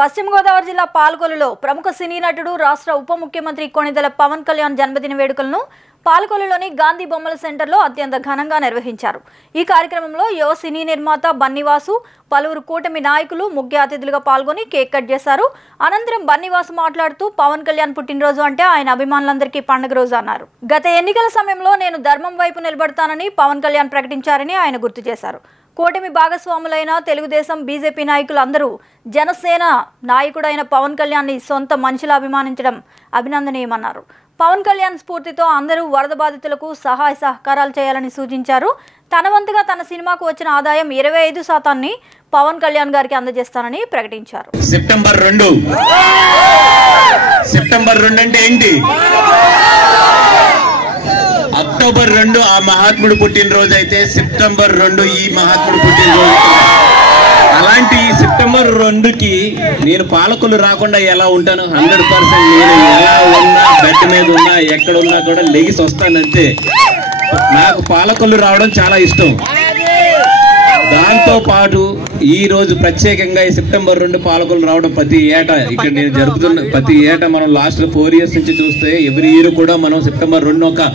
పశ్చిమ గోదావరి జిల్లా పాలకొల్లులో ప్రముఖ సినీ నటుడు రాష్ట్ర ఉప ముఖ్యమంత్రి కొణిదెల పవన్ కళ్యాణ్ జన్మదిన వేడుకలను పాలకొల్లులోని గాంధీ బొమ్మల సెంటర్లో అత్యంత ఘనంగా నిర్వహించారు. ఈ కార్యక్రమంలో యువ సినీ నిర్మాత బన్నివాసు, పలువురు కూటమి నాయకులు ముఖ్య అతిథులుగా పాల్గొని కేక్ కట్ చేశారు. అనంతరం బన్నివాసు మాట్లాడుతూ పవన్ కళ్యాణ్ పుట్టినరోజు అంటే ఆయన అభిమానులందరికీ పండుగ రోజు అన్నారు. గత ఎన్నికల సమయంలో నేను ధర్మం వైపు నిలబడతానని పవన్ కళ్యాణ్ ప్రకటించారని ఆయన గుర్తు చేశారు. కూటమి భాగస్వాములైన తెలుగుదేశం, బీజేపీ నాయకులు అందరూ జనసేన నాయకుడైన పవన్ కళ్యాణ్ని సొంత మనిషిలా అభిమానించడం అభినందనీయమన్నారు. పవన్ కళ్యాణ్ స్ఫూర్తితో అందరూ వరద బాధితులకు సహాయ సహకారాలు చేయాలని సూచించారు. తన వంతుగా తన సినిమాకు వచ్చిన ఆదాయం 25% పవన్ కళ్యాణ్ గారికి అందజేస్తానని ప్రకటించారు. సెప్టెంబర్ 2 అంటే ఏంటి? అక్టోబర్ 2 ఆ మహాత్ముడు పుట్టినరోజు అయితే సెప్టెంబర్ 2 ఈ మహాత్ముడు పుట్టినరోజు. అలాంటి ఈ సెప్టెంబర్ 2కి నేను పాలకొల్లు రాకుండా ఎలా ఉంటాను? 100% నేను ఎలా ఉన్నా, బెడ్ మీద ఉన్నా, ఎక్కడ ఉన్నా కూడా లెగిసి వస్తానంతే. నాకు పాలకొల్లు రావడం చాలా ఇష్టం. దాంతో పాటు ఈ రోజు ప్రత్యేకంగా ఈ సెప్టెంబర్ 2 పాలకొల్లు రావడం ప్రతి ఏటా ఇక్కడ నేను జరుపుతున్న ప్రతి ఏటా మనం లాస్ట్ 4 years నుంచి చూస్తే ఎవ్రీ ఇయర్ కూడా మనం సెప్టెంబర్ 2 ఒక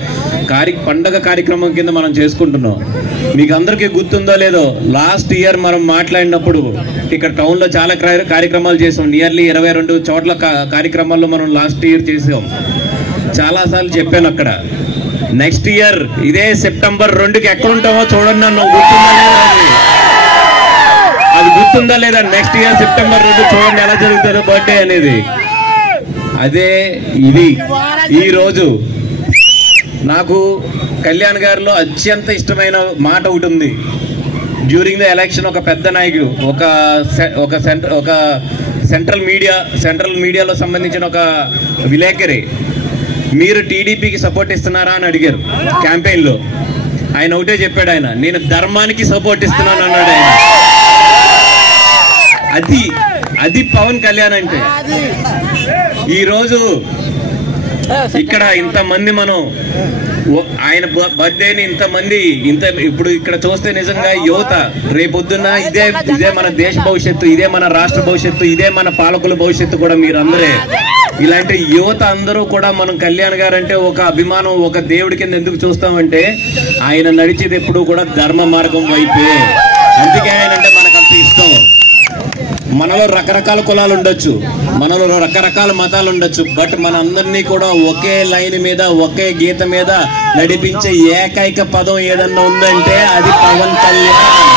పండగ కార్యక్రమం కింద మనం చేసుకుంటున్నాం. మీకు అందరికీ గుర్తుందో లేదో, లాస్ట్ ఇయర్ మనం మాట్లాడినప్పుడు ఇక్కడ టౌన్ లో చాలా కార్యక్రమాలు చేసాం. నియర్లీ 22 చోట్ల కార్యక్రమాల్లో మనం లాస్ట్ ఇయర్ చేసాం. చాలాసార్లు చెప్పాను అక్కడ. నెక్స్ట్ ఇయర్ ఇదే సెప్టెంబర్ 2కి ఎక్కడుంటామో చూడండి. నన్ను అది గుర్తుందా లేదా? నెక్స్ట్ ఇయర్ సెప్టెంబర్ 2 చూడండి ఎలా జరుగుతుందో బర్త్డే అనేది. అదే ఇది ఈ రోజు నాకు కళ్యాణ్ గారిలో అత్యంత ఇష్టమైన మాట ఒకటి ఉంది. డ్యూరింగ్ ద ఎలక్షన్ ఒక పెద్ద నాయకుడు, ఒక సెంట్రల్ మీడియాలో సంబంధించిన ఒక విలేకరి, మీరు టీడీపీకి సపోర్ట్ ఇస్తున్నారా అని అడిగారు క్యాంపెయిన్ లో. ఆయన ఒకటే చెప్పాడు, ఆయన నేను ధర్మానికి సపోర్ట్ ఇస్తున్నాను అన్నాడు ఆయన. అది పవన్ కళ్యాణ్ అంటే. ఈ రోజు ఇక్కడ ఇంతమంది మనం ఆయన బర్త్డేని ఇప్పుడు ఇక్కడ చూస్తే నిజంగా యువత రేపొద్దున్న ఇదే మన దేశ భవిష్యత్తు, ఇదే మన రాష్ట్ర భవిష్యత్తు, ఇదే మన పాలకుల భవిష్యత్తు కూడా మీరందరే. ఇలాంటి యువత అందరూ కూడా మనం కళ్యాణ్ గారు అంటే ఒక అభిమానం, ఒక దేవుడి కింద ఎందుకు చూస్తామంటే ఆయన నడిచేది ఎప్పుడు కూడా ధర్మ మార్గం వైపే. అందుకే ఆయన అంటే మనకు అంత ఇష్టం. మనలో రకరకాల కులాలు ఉండొచ్చు, మనలో రకరకాల మతాలు ఉండొచ్చు, బట్ మనందరినీ కూడా ఒకే లైన్ మీద, ఒకే గీత మీద నడిపించే ఏకైక పదం ఏదన్నా ఉందంటే అది పవన్ కళ్యాణ్.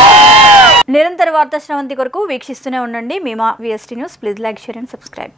నిరంతర వార్తా శ్రవంతి కొరకు వీక్షిస్తూనే ఉండండి. మీ VST news. Please like, share and subscribe.